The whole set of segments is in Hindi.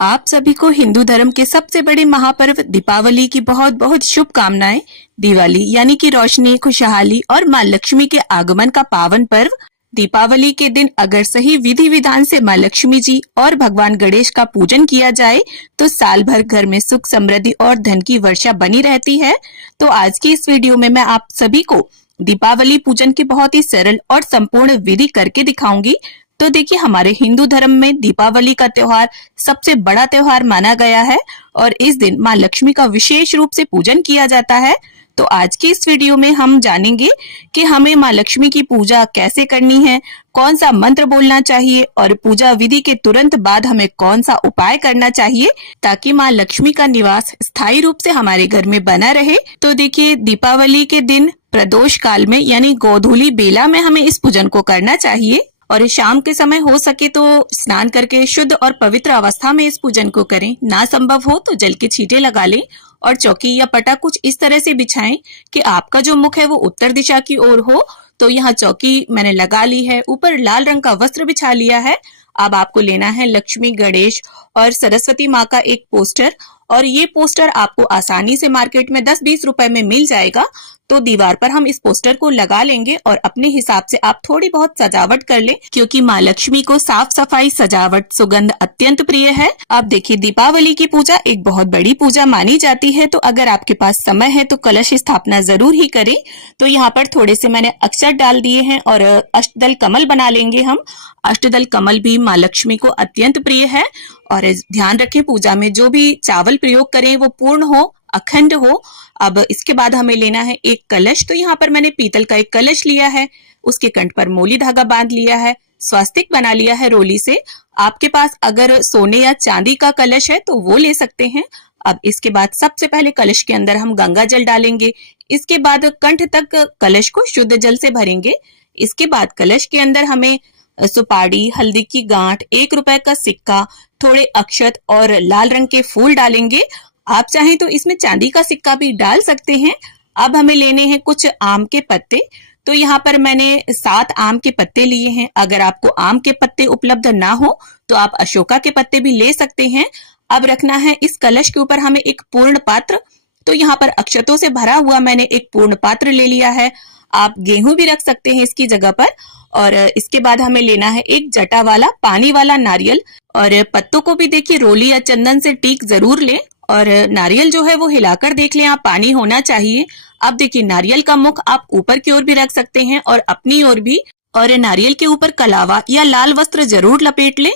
आप सभी को हिंदू धर्म के सबसे बड़े महापर्व दीपावली की बहुत बहुत शुभकामनाएं। दिवाली यानी कि रोशनी, खुशहाली और माँ लक्ष्मी के आगमन का पावन पर्व। दीपावली के दिन अगर सही विधि विधान से माँ लक्ष्मी जी और भगवान गणेश का पूजन किया जाए तो साल भर घर में सुख, समृद्धि और धन की वर्षा बनी रहती है। तो आज की इस वीडियो में मैं आप सभी को दीपावली पूजन की बहुत ही सरल और संपूर्ण विधि करके दिखाऊंगी। तो देखिए, हमारे हिंदू धर्म में दीपावली का त्योहार सबसे बड़ा त्योहार माना गया है और इस दिन माँ लक्ष्मी का विशेष रूप से पूजन किया जाता है। तो आज की इस वीडियो में हम जानेंगे कि हमें माँ लक्ष्मी की पूजा कैसे करनी है, कौन सा मंत्र बोलना चाहिए और पूजा विधि के तुरंत बाद हमें कौन सा उपाय करना चाहिए ताकि माँ लक्ष्मी का निवास स्थायी रूप से हमारे घर में बना रहे। तो देखिए, दीपावली के दिन प्रदोष काल में यानी गोधूली बेला में हमें इस पूजन को करना चाहिए और शाम के समय हो सके तो स्नान करके शुद्ध और पवित्र अवस्था में इस पूजन को करें। ना संभव हो तो जल के छींटे लगा लें और चौकी या पटा कुछ इस तरह से बिछाएं कि आपका जो मुख है वो उत्तर दिशा की ओर हो। तो यहाँ चौकी मैंने लगा ली है, ऊपर लाल रंग का वस्त्र बिछा लिया है। अब आपको लेना है लक्ष्मी, गणेश और सरस्वती माँ का एक पोस्टर और ये पोस्टर आपको आसानी से मार्केट में 10-20 रुपए में मिल जाएगा। तो दीवार पर हम इस पोस्टर को लगा लेंगे और अपने हिसाब से आप थोड़ी बहुत सजावट कर लें क्योंकि माँ लक्ष्मी को साफ सफाई, सजावट, सुगंध अत्यंत प्रिय है। आप देखिए, दीपावली की पूजा एक बहुत बड़ी पूजा मानी जाती है, तो अगर आपके पास समय है तो कलश स्थापना जरूर ही करें। तो यहाँ पर थोड़े से मैंने अक्षत डाल दिए हैं और अष्टदल कमल बना लेंगे हम। अष्टदल कमल भी माँ लक्ष्मी को अत्यंत प्रिय है और ध्यान रखें पूजा में जो भी चावल प्रयोग करें वो पूर्ण हो, अखंड हो। अब इसके बाद हमें लेना है एक कलश। तो यहाँ पर मैंने पीतल का एक कलश लिया है, उसके कंठ पर मोली धागा बांध लिया है, स्वास्तिक बना लिया है रोली से। आपके पास अगर सोने या चांदी का कलश है तो वो ले सकते हैं। अब इसके बाद सबसे पहले कलश के अंदर हम गंगा जल डालेंगे। इसके बाद कंठ तक कलश को शुद्ध जल से भरेंगे। इसके बाद कलश के अंदर हमें सुपारी, हल्दी की गांठ, 1 रुपए का सिक्का, थोड़े अक्षत और लाल रंग के फूल डालेंगे। आप चाहें तो इसमें चांदी का सिक्का भी डाल सकते हैं। अब हमें लेने हैं कुछ आम के पत्ते। तो यहाँ पर मैंने 7 आम के पत्ते लिए हैं। अगर आपको आम के पत्ते उपलब्ध ना हो तो आप अशोका के पत्ते भी ले सकते हैं। अब रखना है इस कलश के ऊपर हमें एक पूर्ण पात्र। तो यहाँ पर अक्षतों से भरा हुआ मैंने एक पूर्ण पात्र ले लिया है। आप गेहूं भी रख सकते हैं इसकी जगह पर। और इसके बाद हमें लेना है एक जटा वाला पानी वाला नारियल और पत्तों को भी देखिए रोली या चंदन से टीक जरूर लें और नारियल जो है वो हिलाकर देख लें आप, पानी होना चाहिए। अब देखिए, नारियल का मुख आप ऊपर की ओर भी रख सकते हैं और अपनी ओर भी, और नारियल के ऊपर कलावा या लाल वस्त्र जरूर लपेट लें।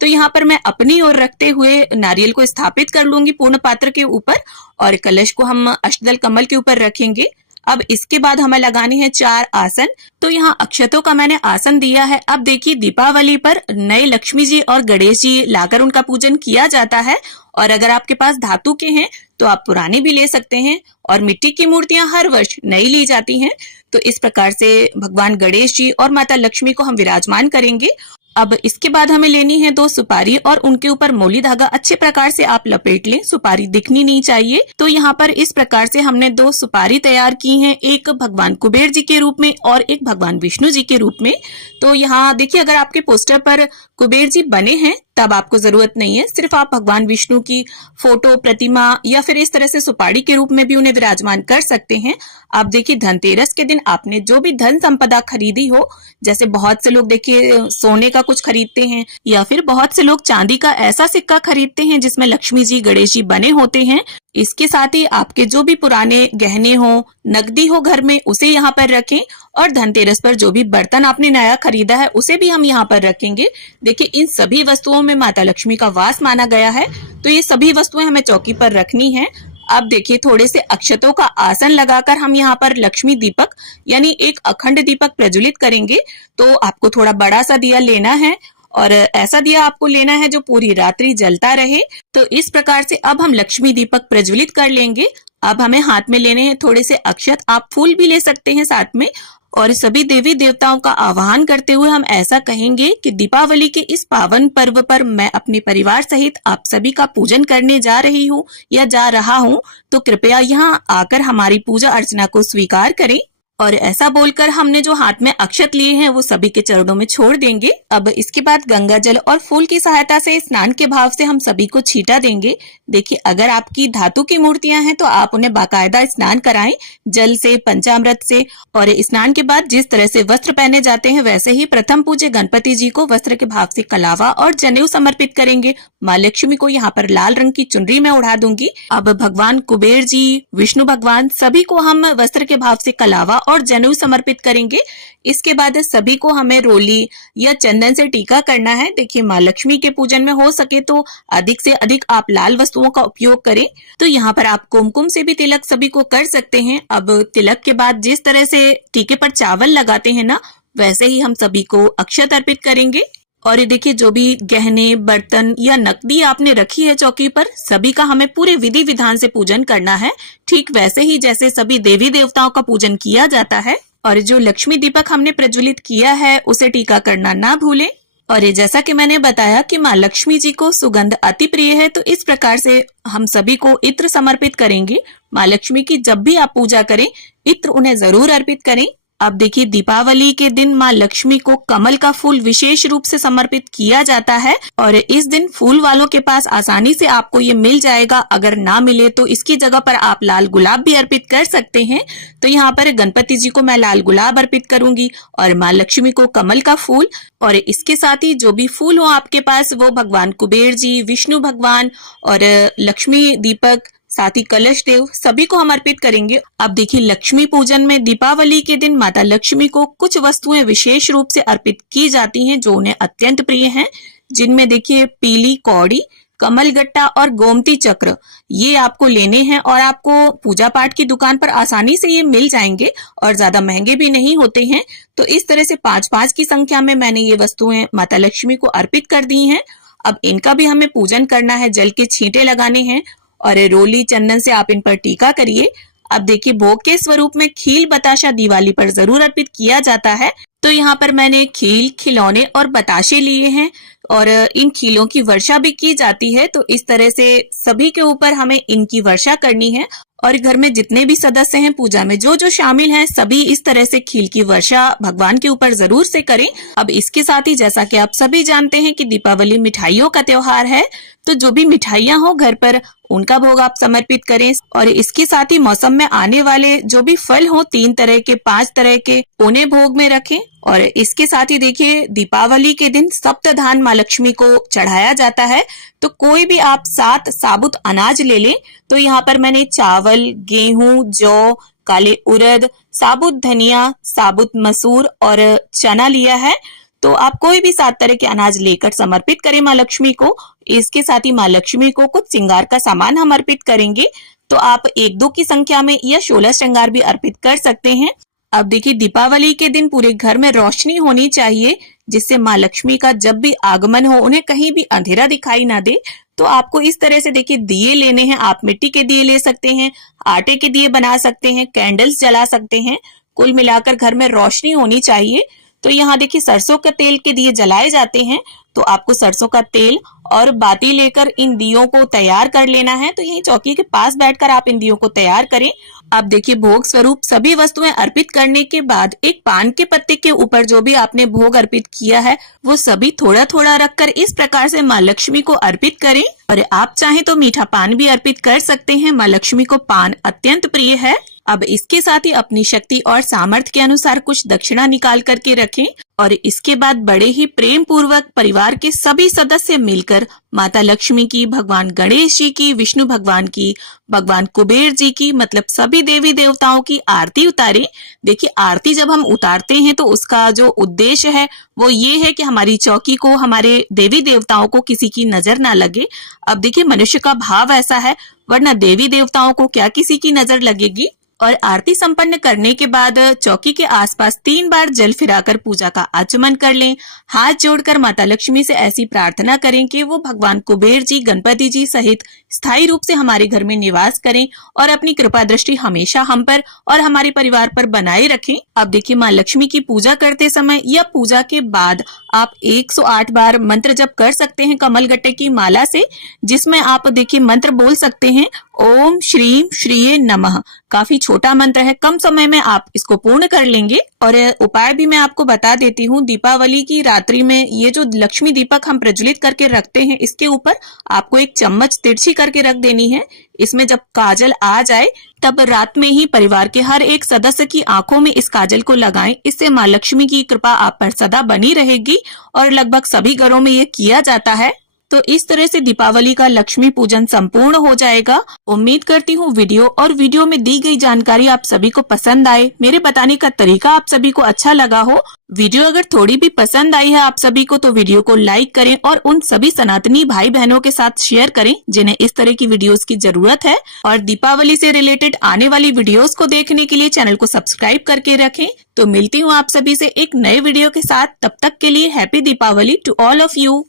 तो यहाँ पर मैं अपनी ओर रखते हुए नारियल को स्थापित कर लूंगी पूर्ण पात्र के ऊपर और कलश को हम अष्टदल कमल के ऊपर रखेंगे। अब इसके बाद हमें लगाने हैं 4 आसन। तो यहाँ अक्षतों का मैंने आसन दिया है। अब देखिए, दीपावली पर नए लक्ष्मी जी और गणेश जी लाकर उनका पूजन किया जाता है और अगर आपके पास धातु के हैं तो आप पुराने भी ले सकते हैं और मिट्टी की मूर्तियां हर वर्ष नई ली जाती हैं। तो इस प्रकार से भगवान गणेश जी और माता लक्ष्मी को हम विराजमान करेंगे। अब इसके बाद हमें लेनी है 2 सुपारी और उनके ऊपर मोली धागा अच्छे प्रकार से आप लपेट लें, सुपारी दिखनी नहीं चाहिए। तो यहाँ पर इस प्रकार से हमने 2 सुपारी तैयार की हैं, एक भगवान कुबेर जी के रूप में और एक भगवान विष्णु जी के रूप में। तो यहाँ देखिए, अगर आपके पोस्टर पर कुबेर जी बने हैं तब आपको जरूरत नहीं है, सिर्फ आप भगवान विष्णु की फोटो, प्रतिमा या फिर इस तरह से सुपारी के रूप में भी उन्हें विराजमान कर सकते हैं। आप देखिए, धनतेरस के दिन आपने जो भी धन संपदा खरीदी हो, जैसे बहुत से लोग देखिए सोने का कुछ खरीदते हैं या फिर बहुत से लोग चांदी का ऐसा सिक्का खरीदते हैं जिसमें लक्ष्मी जी, गणेश जी बने होते हैं। इसके साथ ही आपके जो भी पुराने गहने हो, नकदी हो घर में, उसे यहाँ पर रखें और धनतेरस पर जो भी बर्तन आपने नया खरीदा है उसे भी हम यहाँ पर रखेंगे। देखिए, इन सभी वस्तुओं में माता लक्ष्मी का वास माना गया है, तो ये सभी वस्तुएं हमें चौकी पर रखनी है। अब देखिए, थोड़े से अक्षतों का आसन लगाकर हम यहाँ पर लक्ष्मी दीपक यानी एक अखंड दीपक प्रज्वलित करेंगे। तो आपको थोड़ा बड़ा सा दिया लेना है और ऐसा दिया आपको लेना है जो पूरी रात्रि जलता रहे। तो इस प्रकार से अब हम लक्ष्मी दीपक प्रज्वलित कर लेंगे। अब हमें हाथ में लेने हैं थोड़े से अक्षत, आप फूल भी ले सकते हैं साथ में, और सभी देवी देवताओं का आह्वान करते हुए हम ऐसा कहेंगे कि दीपावली के इस पावन पर्व पर मैं अपने परिवार सहित आप सभी का पूजन करने जा रही हूँ या जा रहा हूँ, तो कृपया यहाँ आकर हमारी पूजा अर्चना को स्वीकार करें। और ऐसा बोलकर हमने जो हाथ में अक्षत लिए हैं वो सभी के चरणों में छोड़ देंगे। अब इसके बाद गंगा जल और फूल की सहायता से स्नान के भाव से हम सभी को छींटा देंगे। देखिए, अगर आपकी धातु की मूर्तियां हैं तो आप उन्हें बाकायदा स्नान कराएं जल से, पंचामृत से। और स्नान के बाद जिस तरह से वस्त्र पहने जाते हैं वैसे ही प्रथम पूज्य गणपति जी को वस्त्र के भाव से कलावा और जनेऊ समर्पित करेंगे। माँ लक्ष्मी को यहाँ पर लाल रंग की चुनरी में उड़ा दूंगी। अब भगवान कुबेर जी, विष्णु भगवान, सभी को हम वस्त्र के भाव से कलावा और जनेऊ समर्पित करेंगे। इसके बाद सभी को हमें रोली या चंदन से टीका करना है। देखिए, माँ लक्ष्मी के पूजन में हो सके तो अधिक से अधिक आप लाल वस्तुओं का उपयोग करें। तो यहाँ पर आप कुमकुम से भी तिलक सभी को कर सकते हैं। अब तिलक के बाद जिस तरह से टीके पर चावल लगाते हैं ना, वैसे ही हम सभी को अक्षत अर्पित करेंगे। और ये देखिए, जो भी गहने, बर्तन या नकदी आपने रखी है चौकी पर, सभी का हमें पूरे विधि विधान से पूजन करना है, ठीक वैसे ही जैसे सभी देवी देवताओं का पूजन किया जाता है। और जो लक्ष्मी दीपक हमने प्रज्वलित किया है उसे टीका करना ना भूलें। और ये जैसा कि मैंने बताया कि माँ लक्ष्मी जी को सुगंध अति प्रिय है, तो इस प्रकार से हम सभी को इत्र समर्पित करेंगे। माँ लक्ष्मी की जब भी आप पूजा करें, इत्र उन्हें जरूर अर्पित करें। अब देखिए, दीपावली के दिन माँ लक्ष्मी को कमल का फूल विशेष रूप से समर्पित किया जाता है। और इस दिन फूल वालों के पास आसानी से आपको ये मिल जाएगा। अगर ना मिले तो इसकी जगह पर आप लाल गुलाब भी अर्पित कर सकते हैं। तो यहाँ पर गणपति जी को मैं लाल गुलाब अर्पित करूंगी और माँ लक्ष्मी को कमल का फूल। और इसके साथ ही जो भी फूल हो आपके पास वो भगवान कुबेर जी, विष्णु भगवान और लक्ष्मी दीपक, साथ ही कलश देव, सभी को हम अर्पित करेंगे। अब देखिए, लक्ष्मी पूजन में दीपावली के दिन माता लक्ष्मी को कुछ वस्तुएं विशेष रूप से अर्पित की जाती हैं जो उन्हें अत्यंत प्रिय हैं, जिनमें देखिए पीली कौड़ी, कमल गट्टा और गोमती चक्र, ये आपको लेने हैं। और आपको पूजा पाठ की दुकान पर आसानी से ये मिल जाएंगे और ज्यादा महंगे भी नहीं होते हैं। तो इस तरह से 5-5 की संख्या में मैंने ये वस्तुएं माता लक्ष्मी को अर्पित कर दी हैं। अब इनका भी हमें पूजन करना है, जल के छींटे लगाने हैं और रोली चंदन से आप इन पर टीका करिए। अब देखिए, भोग के स्वरूप में खील बताशा दिवाली पर जरूर अर्पित किया जाता है। तो यहाँ पर मैंने खील, खिलौने और बताशे लिए हैं और इन खीलों की वर्षा भी की जाती है। तो इस तरह से सभी के ऊपर हमें इनकी वर्षा करनी है। और घर में जितने भी सदस्य हैं, पूजा में जो जो शामिल हैं, सभी इस तरह से खील की वर्षा भगवान के ऊपर जरूर से करें। अब इसके साथ ही जैसा कि आप सभी जानते हैं कि दीपावली मिठाइयों का त्योहार है, तो जो भी मिठाइयाँ हो घर पर उनका भोग आप समर्पित करें। और इसके साथ ही मौसम में आने वाले जो भी फल हो, 3 तरह के, 5 तरह के, उन्हें भोग में रखें। और इसके साथ ही देखिए, दीपावली के दिन सप्तधान माँ लक्ष्मी को चढ़ाया जाता है। तो कोई भी आप 7 साबुत अनाज ले लें। तो यहाँ पर मैंने चावल, गेहूं, जौ, काले उड़द, साबुत धनिया, साबुत मसूर और चना लिया है। तो आप कोई भी 7 तरह के अनाज लेकर समर्पित करें माँ लक्ष्मी को। इसके साथ ही माँ लक्ष्मी को कुछ श्रृंगार का सामान हम अर्पित करेंगे। तो आप 1-2 की संख्या में या 16 श्रृंगार भी अर्पित कर सकते हैं। अब देखिए, दीपावली के दिन पूरे घर में रोशनी होनी चाहिए, जिससे माँ लक्ष्मी का जब भी आगमन हो उन्हें कहीं भी अंधेरा दिखाई ना दे। तो आपको इस तरह से देखिए दिए लेने हैं। आप मिट्टी के दिए ले सकते हैं, आटे के दिए बना सकते हैं, कैंडल्स जला सकते हैं। कुल मिलाकर घर में रोशनी होनी चाहिए। तो यहाँ देखिए, सरसों के तेल के दिए जलाए जाते हैं। तो आपको सरसों का तेल और बाती लेकर इन दियों को तैयार कर लेना है। तो यही चौकी के पास बैठकर आप इन दियों को तैयार करें। अब देखिए, भोग स्वरूप सभी वस्तुएं अर्पित करने के बाद एक पान के पत्ते के ऊपर जो भी आपने भोग अर्पित किया है वो सभी थोड़ा थोड़ा रखकर इस प्रकार से माँ लक्ष्मी को अर्पित करें। और आप चाहें तो मीठा पान भी अर्पित कर सकते हैं। माँ लक्ष्मी को पान अत्यंत प्रिय है। अब इसके साथ ही अपनी शक्ति और सामर्थ्य के अनुसार कुछ दक्षिणा निकाल करके रखें। और इसके बाद बड़े ही प्रेम पूर्वक परिवार के सभी सदस्य मिलकर माता लक्ष्मी की, भगवान गणेश जी की, विष्णु भगवान की, भगवान कुबेर जी की, मतलब सभी देवी देवताओं की आरती उतारें। देखिए, आरती जब हम उतारते हैं तो उसका जो उद्देश्य है वो ये है कि हमारी चौकी को, हमारे देवी देवताओं को किसी की नजर ना लगे। अब देखिए, मनुष्य का भाव ऐसा है, वरना देवी देवताओं को क्या किसी की नजर लगेगी। और आरती संपन्न करने के बाद चौकी के आसपास 3 बार जल फिराकर पूजा का आचमन कर लें। हाथ जोड़कर माता लक्ष्मी से ऐसी प्रार्थना करें कि वो भगवान कुबेर जी, गणपति जी सहित स्थायी रूप से हमारे घर में निवास करें और अपनी कृपा दृष्टि हमेशा हम पर और हमारे परिवार पर बनाए रखें। अब देखिए, माँ लक्ष्मी की पूजा करते समय या पूजा के बाद आप 108 बार मंत्र जप कर सकते हैं कमल गट्टे की माला से, जिसमें आप देखिए मंत्र बोल सकते हैं ओम श्रीम श्रीये नमः। काफी छोटा मंत्र है, कम समय में आप इसको पूर्ण कर लेंगे। और उपाय भी मैं आपको बता देती हूँ। दीपावली की रात्रि में ये जो लक्ष्मी दीपक हम प्रज्वलित करके रखते हैं, इसके ऊपर आपको एक चम्मच तिरछी करके रख देनी है। इसमें जब काजल आ जाए तब रात में ही परिवार के हर एक सदस्य की आंखों में इस काजल को लगाएं। इससे माँ लक्ष्मी की कृपा आप पर सदा बनी रहेगी और लगभग सभी घरों में ये किया जाता है। तो इस तरह से दीपावली का लक्ष्मी पूजन संपूर्ण हो जाएगा। उम्मीद करती हूँ वीडियो में दी गई जानकारी आप सभी को पसंद आए, मेरे बताने का तरीका आप सभी को अच्छा लगा हो। वीडियो अगर थोड़ी भी पसंद आई है आप सभी को तो वीडियो को लाइक करें और उन सभी सनातनी भाई बहनों के साथ शेयर करें जिन्हें इस तरह की वीडियोस की जरूरत है। और दीपावली से रिलेटेड आने वाली वीडियोस को देखने के लिए चैनल को सब्सक्राइब करके रखें। तो मिलती हूँ आप सभी से एक नए वीडियो के साथ, तब तक के लिए happy Deepawali to all of you.